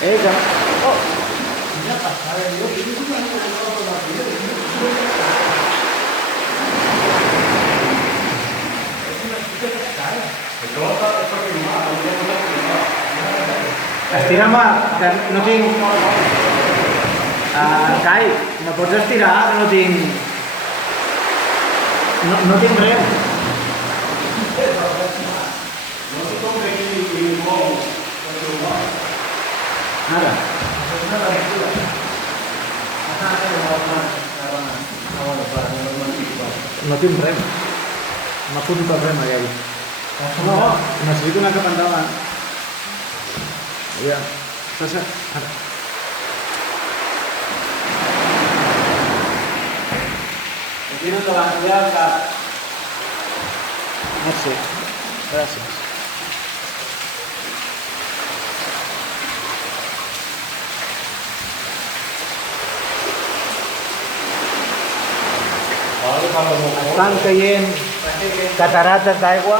Que... Oh. Estira'm, que no tinc... Cai, me pots estirar? Que no tinc... No tinc res. Ara. No tinc rem. M'ha fotut el rem aquell. No, necessito anar cap endavant. Ja. Passa. Ara. Tiro endavant, ja el cap. Merci. Gràcies. Estan caient catarates d'aigua.